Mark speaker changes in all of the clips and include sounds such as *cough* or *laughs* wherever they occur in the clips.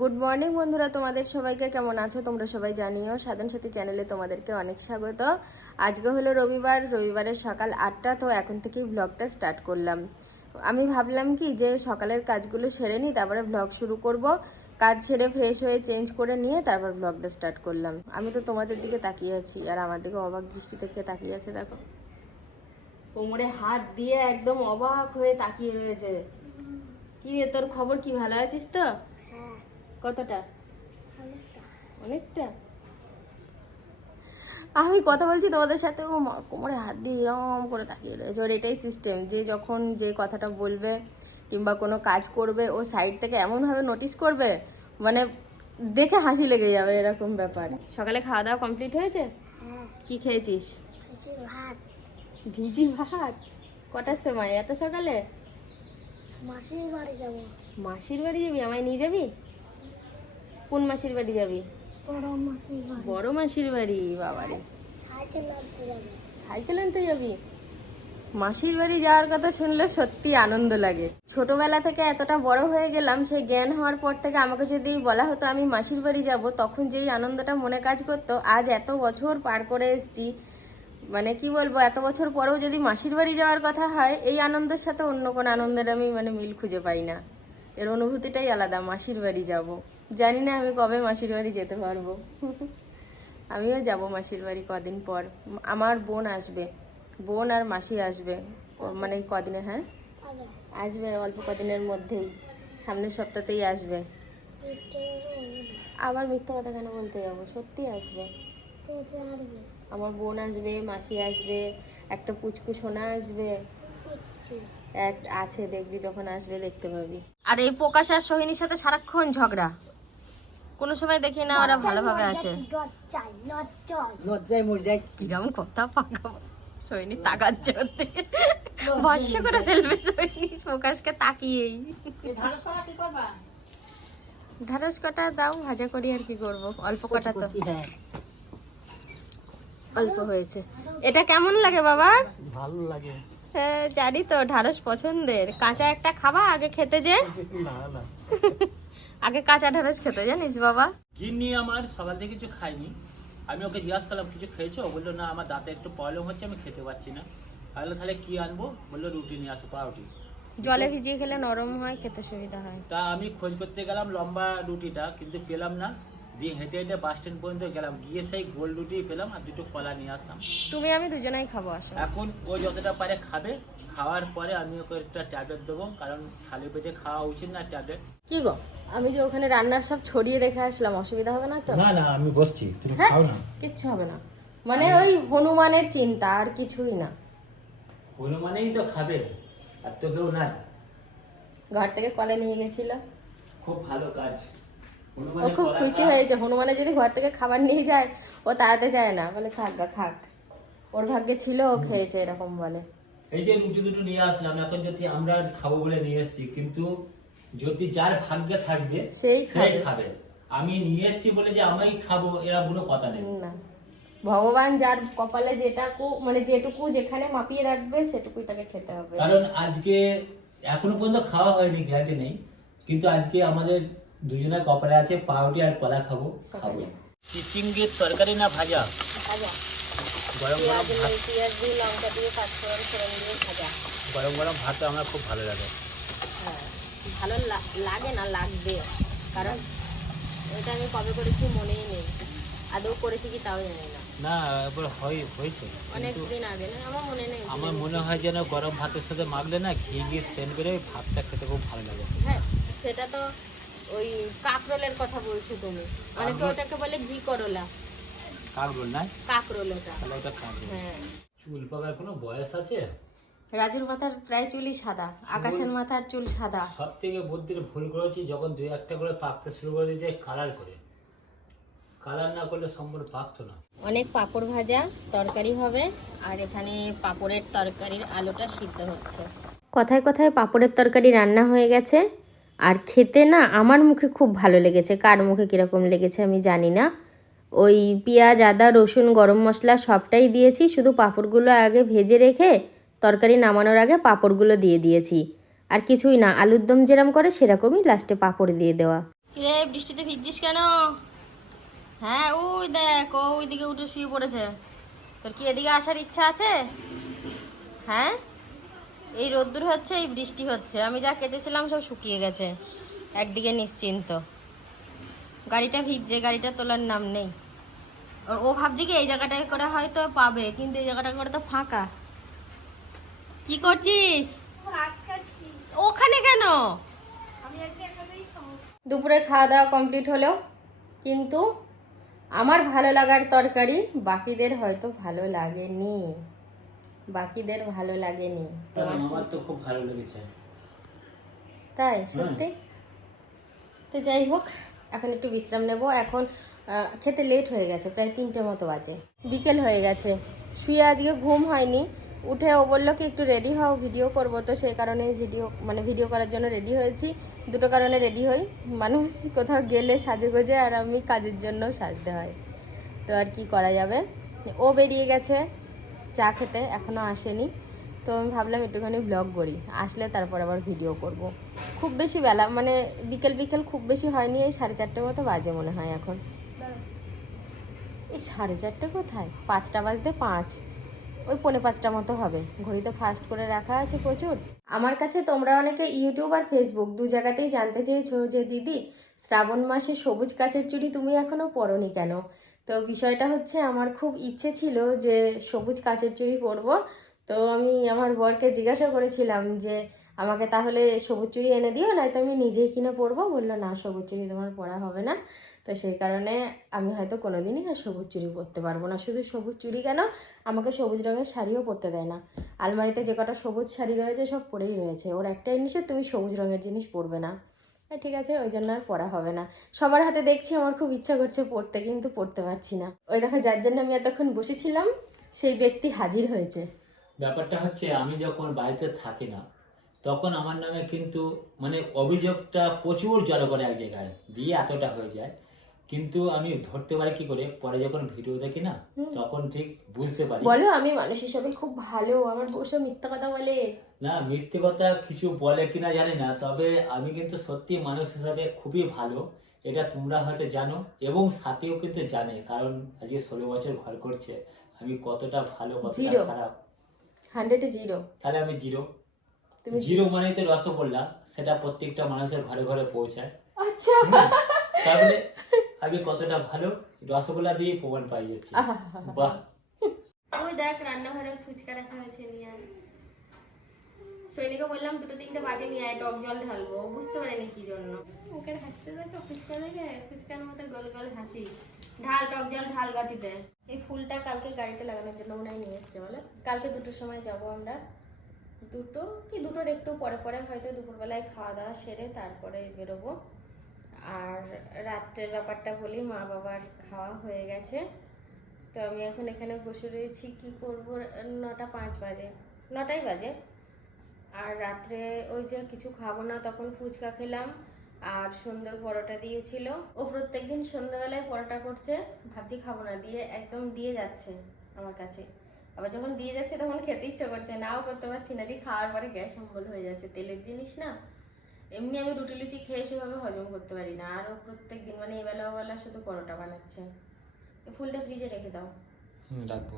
Speaker 1: Good morning বন্ধুরা। তোমাদের সবাইকে কেমন আছো? তোমরা সবাই জানিও, সাধন সাথী চ্যানেলে তোমাদেরকে অনেক স্বাগত। আজকে হলো রবিবার, রবিবারের সকাল আটটা, তো এখন থেকেই ব্লগটা স্টার্ট করলাম। আমি ভাবলাম কি যে সকালের কাজগুলো সেরে নিই, তারপরে ব্লগ শুরু করব। কাজ সেরে ফ্রেশ হয়ে চেঞ্জ করে নিয়ে তারপর ব্লগটা স্টার্ট করলাম। আমি তো তোমাদের দিকে তাকিয়ে আছি, আর আমার দিকে অবাক দৃষ্টি থেকে তাকিয়ে আছে দেখো। কোমরে হাত দিয়ে একদম অবাক হয়ে তাকিয়ে রয়েছে। কি রে, তোর খবর কি? ভালো আছিস তো? কতটা?
Speaker 2: অনেকটা?
Speaker 1: আমি কথা বলছি তোমাদের সাথে ও কোমরে হাত দিয়ে এরম করে তাকিয়ে রয়েছে। ওর এটাই সিস্টেম যে যখন যে কথাটা বলবে কিংবা কোনো কাজ করবে ও সাইড থেকে এমনভাবে নোটিস করবে মানে দেখে হাসি লেগে যাবে এরকম ব্যাপার। সকালে খাওয়া দাওয়া কমপ্লিট হয়েছে?
Speaker 2: হ্যাঁ।
Speaker 1: কি খেয়েছিস?
Speaker 2: ভাত।
Speaker 1: ভিজি ভাত? কটার সময়? এত সকালে?
Speaker 2: মাসির বাড়ি যাব।
Speaker 1: মাসির বাড়ি যাবি? আমায় নিয়ে যাবি? কোন মাসির বাড়ি যাবি?
Speaker 2: বড় মাসির বাড়ি।
Speaker 1: বড় মাসির বাড়ি বাবারে।
Speaker 2: সাইকেল আনতে যাবি।
Speaker 1: মাসির বাড়ি যাওয়ার কথা শুনলে সত্যি আনন্দ লাগে। ছোটবেলা থেকে এতটা বড় হয়ে গেলাম সেই জ্ঞান হওয়ার পর থেকে আমাকে যদি বলা হতো আমি মাসির বাড়ি যাব তখন যেই আনন্দটা মনে কাজ করতো আজ এত বছর পার করে এসছি। মানে কি বলব এত বছর পরেও যদি মাসির বাড়ি যাওয়ার কথা হয় এই আনন্দের সাথে অন্য কোনো আনন্দের আমি মানে মিল খুঁজে পাই না। এর অনুভূতিটাই আলাদা মাসির বাড়ি যাব। জানি না আমি কবে মাসির বাড়ি যেতে পারব। আমিও যাব মাসির বাড়ি কদিন পর। আমার বোন আসবে। বোন আর মাসি আসবে। মানে কদিনে হ্যাঁ? আসবে অল্প কদিনের মধ্যেই। সামনের সপ্তাহতেই আসবে। আবার মিথ্যা কথা কেন বলতে যাব? সত্যি আসবে। আমার বোন আসবে, মাসি আসবে, একটা পুচকু সোনা আসবে। এক আছে, দেখবি যখন আসবে, দেখতে পাবি। আর এই প্রকাশ আর সোহিনীর সাথে সারাক্ষণ ঝগড়া? কোনো সময় দেখি না ওরা ভালোভাবে আছে।
Speaker 2: লজ্জায়
Speaker 3: মরে যায়
Speaker 1: কিরম কথা পাকা সৈনিক তাকাচ্ছে ওর দিকে ভস্য করে ফেলবে সৈনিক প্রকাশকে তাকিয়েই। ঢাড়স কটা দাও ভাজা করি আর কি করব। অল্প কটা তো।
Speaker 3: হ্যাঁ।
Speaker 1: অল্প হয়েছে। এটা কেমন লাগে বাবা?
Speaker 3: ভালো লাগে।
Speaker 1: হ্যাঁ জানি তো ঢাড়স পছন্দের। কাঁচা একটা খাবা আগে খেতে যে।
Speaker 3: না না। *laughs*
Speaker 1: আগে কাঁচা ঢাড়স খেতে জানিস বাবা?
Speaker 4: গিন্নি আমার সকাল থেকে কিছু খাইনি আমি ওকে জিজ্ঞাসা করলাম কিছু খেয়েছো? ও বলল না আমার দাঁতে একটু প্রবলেম হচ্ছে আমি খেতে পাচ্ছি না। তাহলে তাহলে কি আনব? বলল রুটি নিয়ে আসো পাউরুটি।
Speaker 1: জলে ভিজিয়ে খেলে নরম হয় খেতে সুবিধা হয়।
Speaker 4: তা আমি খোঁজ করতে গেলাম লম্বা রুটিটা কিন্তু পেলাম না। দিয়ে হেঁটে হেঁটে বাস স্ট্যান্ড পর্যন্ত গেলাম। গিয়ে সেই গোল রুটি পেলাম আর দুটো কলা নিয়ে আসলাম।
Speaker 1: তুমি আমি দুজনেই খাব আসো।
Speaker 4: এখন ও যতটা পারে খাবে খাওয়ার পরে আমি ওকে একটা ট্যাবলেট দেবো কারণ খালি পেটে খাওয়া উচিত না ট্যাবলেট।
Speaker 1: কি গো? আমি যে ওখানে রান্নার সব ছড়িয়ে রেখে আসলাম অসুবিধা হবে না তো?
Speaker 4: না না আমি বসছি তুমি
Speaker 1: হ্যাঁ কিচ্ছু হবে না। মানে ওই হনুমানের চিন্তা আর কিছুই না।
Speaker 4: হনুমানেই তো খাবে আর তো কেউ নাই
Speaker 1: ঘর থেকে কলে নিয়ে গেছিল।
Speaker 4: খুব ভালো কাজ।
Speaker 1: ও
Speaker 4: হনুমানের
Speaker 1: খুব খুশি হয়েছে। হনুমানে যদি ঘর থেকে খাবার নিয়ে যায় ও তাড়াতে যায় না। বলে থাক গা খাক ওর ভাগ্যে ছিল ও খেয়েছে এরকম বলে।
Speaker 4: এই যে রুটি দুটো নিয়ে আসলাম এখন যদি আমরা খাব বলে নিয়ে এসেছি কিন্তু যদি যার ভাগ্যে থাকবে
Speaker 1: সেই খাবে।
Speaker 4: আমি নিয়ে এসেছি বলে যে আমি খাব এরা কোনো কথা নেই।
Speaker 1: ভগবান যার কপালে যেটাকু মানে যেটুকু যেখানে মাপিয়ে রাখবে সেটুকুই তাকে খেতে হবে।
Speaker 4: কারণ আজকে এখনও পর্যন্ত খাওয়া হয়নি গ্যারান্টি নেই। কিন্তু আজকে আমাদের দুজনের কপালে আছে পাউরুটি আর কলা খাব খাব। চিচিঙ্গের তরকারি না ভাজা?
Speaker 1: ভাজা।
Speaker 4: গরম গরম ভাত
Speaker 1: দিয়ে পেঁয়াজ দিয়ে লঙ্কা দিয়ে পাঁচফোড়ন ফোড়ন দিয়ে ভাজা।
Speaker 4: গরম গরম ভাত আমার খুব ভালো লাগে।
Speaker 1: হ্যাঁ ভালো লাগে না লাগবে। কারণ এটা আমি কবে করেছি মনেই নেই। আদৌ করেছি কি তাও জানি না।
Speaker 4: না এবার হয় হয়েছে।
Speaker 1: অনেক দিন আগে না আমার মনে নেই।
Speaker 4: আমার মনে হয় যেন গরম ভাতের সাথে মাখলে না ঘি বেরোয় ভাতটা খেতে খুব ভালো লাগে।
Speaker 1: হ্যাঁ সেটা তো ওই কাকরোলের কথা বলছো তুমি। অনেকে? ওটাকে বলে ঘি করলা।
Speaker 4: কাকরোল না?
Speaker 1: কাকরোল ওটা
Speaker 4: তাহলে ওটা কাকরোল।
Speaker 1: হ্যাঁ।
Speaker 4: চুল পাকার কোনো বয়স আছে?
Speaker 1: রাজুর মাথার প্রায় চুলই সাদা আকাশের মাথার চুল সাদা।
Speaker 4: সব থেকে বুদ্ধির ভুল করেছি যখন দুই একটা করে পাকতে শুরু করে দিয়েছে কালার করে। কালার না করলে সম্পূর্ণ পাকতো না।
Speaker 1: অনেক পাঁপড় ভাজা তরকারি হবে আর এখানে পাঁপড়ের তরকারির আলুটা সিদ্ধ হচ্ছে। কথায় কথায় পাঁপড়ের তরকারি রান্না হয়ে গেছে আর খেতে না আমার মুখে খুব ভালো লেগেছে। কার মুখে কীরকম লেগেছে আমি জানি না। ওই পেঁয়াজ, আদা, রসুন, গরম মশলা সবটাই দিয়েছি। শুধু পাঁপড়গুলো আগে ভেজে রেখে তরকারি নামানোর আগে পাঁপড়গুলো দিয়ে দিয়েছি। আর কিছুই না, আলুর দম যেরম করে সেরকমই লাস্টে পাঁপড় দিয়ে দেওয়া। কিরে, বৃষ্টিতে ভিজছিস কেন? হ্যাঁ ওই দেখ, ও ওইদিকে উঠে শুয়ে পড়েছে। তোর কি এদিকে আসার ইচ্ছা আছে? হ্যাঁ? এই রোদ্দুর হচ্ছে, এই বৃষ্টি হচ্ছে। আমি যা কেচেছিলাম সব শুকিয়ে গেছে। একদিকে নিশ্চিন্ত। গাড়িটা ভিজছে গাড়িটা তোলার নাম নেই। আর ও ভাবছে কি এই জায়গাটায় করে হয়তো পাবে কিন্তু এই জায়গাটা করে তো ফাঁকা। কি করছিস? ওখানে কেন? দুপুরে খাওয়া দাওয়া কমপ্লিট হলো কিন্তু আমার ভালো লাগার তরকারি বাকিদের হয়তো ভালো লাগেনি। বাকিদের ভালো লাগেনি।
Speaker 4: আমার তো খুব ভালো লেগেছে।
Speaker 1: তাই সত্যি? তো যাই হোক এখন একটু বিশ্রাম নেব। এখন খেতে লেট হয়ে গেছে, প্রায় তিনটে মতো বাজে। বিকেল হয়ে গেছে। শুয়ে আজকে ঘুম হয়নি। উঠে ও বলল কি, একটু রেডি হও ভিডিও করব। তো সেই কারণে ভিডিও মানে ভিডিও করার জন্য রেডি হয়েছি। দুটো কারণে রেডি হই। মানুষ কোথাও গেলে সাজুগুজে আর আমি কাজের জন্য সাজতে হয়। তো আর কি করা যাবে? ও বেরিয়ে গেছে চা খেতে এখনও আসেনি। তো আমি ভাবলাম একটুখানি ব্লগ করি। আসলে তারপর আবার ভিডিও করব। খুব বেশি বেলা মানে বিকেল বিকেল খুব বেশি হয়নি, এই সাড়ে চারটে মতো বাজে মনে হয় এখন। এই সাড়ে চারটে কোথায়? পাঁচটা বাজতে পাঁচ। ওই পৌনে পাঁচটা মতো হবে। ঘড়িতে ফাস্ট করে রাখা আছে প্রচুর। আমার কাছে তোমরা অনেকে ইউটিউব আর ফেসবুক দু জায়গাতেই জানতে চেয়েছো যে, দিদি, শ্রাবণ মাসে সবুজ কাচের চুড়ি তুমি এখনও পরনি কেন? তো বিষয়টা হচ্ছে, আমার খুব ইচ্ছে ছিল যে সবুজ কাচের চুড়ি পরবো। তো আমি আমার বরকে জিজ্ঞাসা করেছিলাম যে আমাকে তাহলে সবুজ চুড়ি এনে দিও, নয়তো আমি নিজেই কিনে পরবো। বলল, না, সবুজ চুড়ি তোমার পরা হবে না। তো সেই কারণে আমি হয়তো কোনোদিনই আর সবুজ চুড়ি পরতে পারব না। শুধু সবুজ চুড়ি কেন? আমাকে সবুজ রঙের শাড়িও পরতে দেয় না। আলমারিতে যে কটা সবুজ শাড়ি রয়েছে, সব পরেই রয়েছে। ওর একটাই নিষেধ, তুমি সবুজ রঙের জিনিস পরবে না। ঠিক আছে, ওই জন্য আর পড়া হবে না। সবার হাতে দেখছি আমার খুব ইচ্ছা করছে পড়তে কিন্তু পড়তে পারছি না। ওই দেখো, যার জন্য আমি এতক্ষণ বসেছিলাম, সেই ব্যক্তি হাজির হয়েছে।
Speaker 4: ব্যাপারটা হচ্ছে, আমি যখন বাড়িতে থাকি না তখন আমার নামে কিন্তু মানে অভিযোগটা প্রচুর জড়ো করে এক জায়গায় দিয়ে এতটা হয়ে যায়। কিন্তু আমি ধরতে পারি কি করে পরে যখন ভিডিও দেখি না তখন ঠিক বুঝতে পারি।
Speaker 1: বলো আমি মানুষ হিসাবে খুব ভালো আমার বসে মিথ্যা কথা বলে।
Speaker 4: না মিথ্যে কথা কিছু বলে কিনা জানি না তবে আমি কিন্তু সত্যি মানুষ হিসাবে খুবই ভালো এটা তোমরা হয়তো জানো এবং সাথেও কিন্তু জানে কারণ আজকে ষোলো বছর ঘর করছে আমি কতটা ভালো কতটা. খারাপ।
Speaker 1: হান্ড্রেডে জিরো।
Speaker 4: তাহলে আমি জিরো।
Speaker 1: তুমি
Speaker 4: জিরো মানে তো রসগোল্লা সেটা প্রত্যেকটা মানুষের ঘরে ঘরে পৌঁছায়।
Speaker 1: আচ্ছা।
Speaker 4: তাহলে আমি কতটা ভালো রসগোল্লা দিয়ে প্রমাণ পাই যাচ্ছি। বাহ।
Speaker 1: ওই দেখ রান্নাঘরে ফুচকা রাখা হয়েছে নিয়ে সৈনিকে বললাম দুটো তিনটে বাটি নিয়ে আয় টক জল ঢালবো। ও বুঝতে পারেনি কি জন্য। ওকে হাসতে দেখো ফুচকা দেখে? ফুচকার মতো গোল গোল হাসি। ঢাল টক জল ঢাল বাটিতে এই ফুলটা কালকে গাড়িতে লাগানোর জন্য হয় নিয়ে এসছে বলে। কালকে দুটোর সময় যাব আমরা। দুটো কি দুটোর একটু পরে পরে হয়তো দুপুরবেলায় খাওয়া দাওয়া সেরে তারপরে বেরোবো। আর রাত্রের ব্যাপারটা বলি, মা বাবার খাওয়া হয়ে গেছে। তো আমি এখন এখানে বসে রয়েছি, কি করব? নটা পাঁচ বাজে, নটাই বাজে। আর রাত্রে ওই যে কিছু খাব না, তখন ফুচকা খেলাম। আর সুন্দর পরোটা দিয়েছিল। ও প্রত্যেকদিন সন্ধ্যাবেলায় পরোটা করছে, ভাবছি খাব না, দিয়ে একদম দিয়ে যাচ্ছে আমার কাছে। আবার যখন দিয়ে যাচ্ছে তখন খেতে ইচ্ছে করছে নাও করতে পারছি না দিয়ে খাওয়ার পরে গ্যাস অম্বল হয়ে যাচ্ছে। তেলের জিনিস না এমনি আমি রুটি লুচি খেয়ে সেভাবে হজম করতে পারি না। আরও প্রত্যেক দিন মানে এবেলা ওবেলা শুধু পরোটা বানাচ্ছে। ফুলটা ফ্রিজে রেখে দাও।
Speaker 4: রাখব।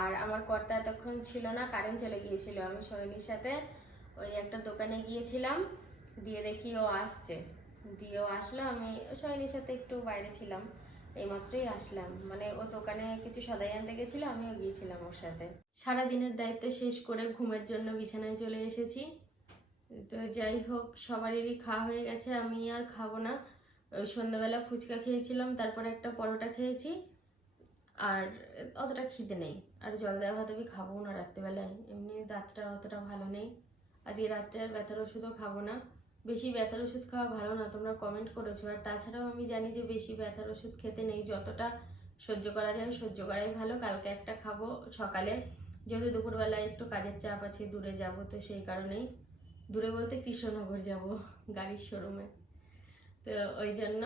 Speaker 1: আর আমার কর্তা এতক্ষণ ছিল না কারেন্ট চলে গিয়েছিল। আমি সোহিনীর সাথে ওই একটা দোকানে গিয়েছিলাম দিয়ে দেখি ও আসছে। দিয়ে ও আসলো আমি সোহিনীর সাথে একটু বাইরে ছিলাম। এইমাত্রই আসলাম। মানে ও দোকানে কিছু সদাই আনতে গেছিল, আমিও গিয়েছিলাম ওর সাথে। সারা দিনের দায়িত্ব শেষ করে ঘুমের জন্য বিছানায় চলে এসেছি। তো যাই হোক, সবারই খাওয়া হয়ে গেছে, আমি আর খাব না। সন্ধ্যাবেলা ফুচকা খেয়েছিলাম, তারপরে একটা পরোটা খেয়েছি। আর অতটা খিদে নেই। আর জল দেওয়া ভাত আমি খাব না রাত্রেবেলায়। এমনি দাঁতটা অতটা ভালো নেই। আজকে রাত্রে ব্যথার ওষুধও খাব না। বেশি ব্যথার ওষুধ খাওয়া ভালো না তোমরা কমেন্ট করেছ। আর তাছাড়াও আমি জানি যে বেশি ব্যথার ওষুধ খেতে নেই যতটা সহ্য করা যায় সহ্য করাই ভালো। কালকে একটা খাব সকালে যেহেতু দুপুরবেলায় একটু কাজের চাপ আছে দূরে যাব তো সেই কারণেই। দূরে বলতে কৃষ্ণনগর যাব গাড়ির শোরুমে তো ওই জন্য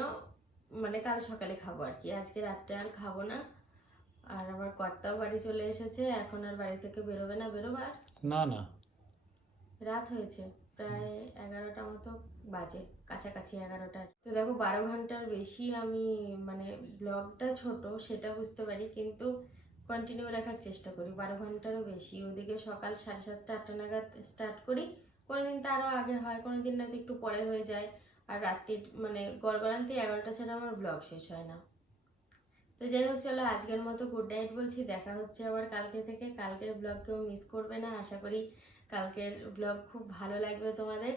Speaker 1: মানে কাল সকালে খাব আর কি। আজকে রাত্রে আর খাব না। আর আমার কর্তাও বাড়ি চলে এসেছে এখন আর বাড়ি থেকে বেরোবে না বেরোবার?
Speaker 4: না না।
Speaker 1: রাত হয়েছে। প্রায় এগারোটা মতো বাজে, কাছাকাছি এগারোটার। তো দেখো, বারো ঘণ্টার বেশি আমি মানে ব্লগটা ছোট, সেটা বুঝতে পারি, কিন্তু কন্টিনিউ রাখার চেষ্টা করি। বারো ঘন্টারও বেশি। ওদিকে সকাল সাড়ে সাতটা, আটটা নাগাদ স্টার্ট করি। কোনোদিন তারও আগে হয় কোনো দিন না একটু পরে হয়ে যায়। আর রাত্রি মানে গড়গড়ান্তি এগারোটা ছাড়া আমার ব্লগ শেষ হয় না। তো যাই হোক, চলো আজকের মতো গুড নাইট বলছি। দেখা হচ্ছে আবার কালকে থেকে। কালকের ব্লগ কেউ মিস করবে না, আশা করি কালকের ব্লগ খুব ভালো লাগবে তোমাদের।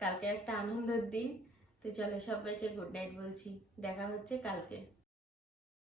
Speaker 1: কালকে একটা আনন্দের দিন। তো চলো সবাইকে গুড নাইট বলছি। দেখা হচ্ছে কালকে।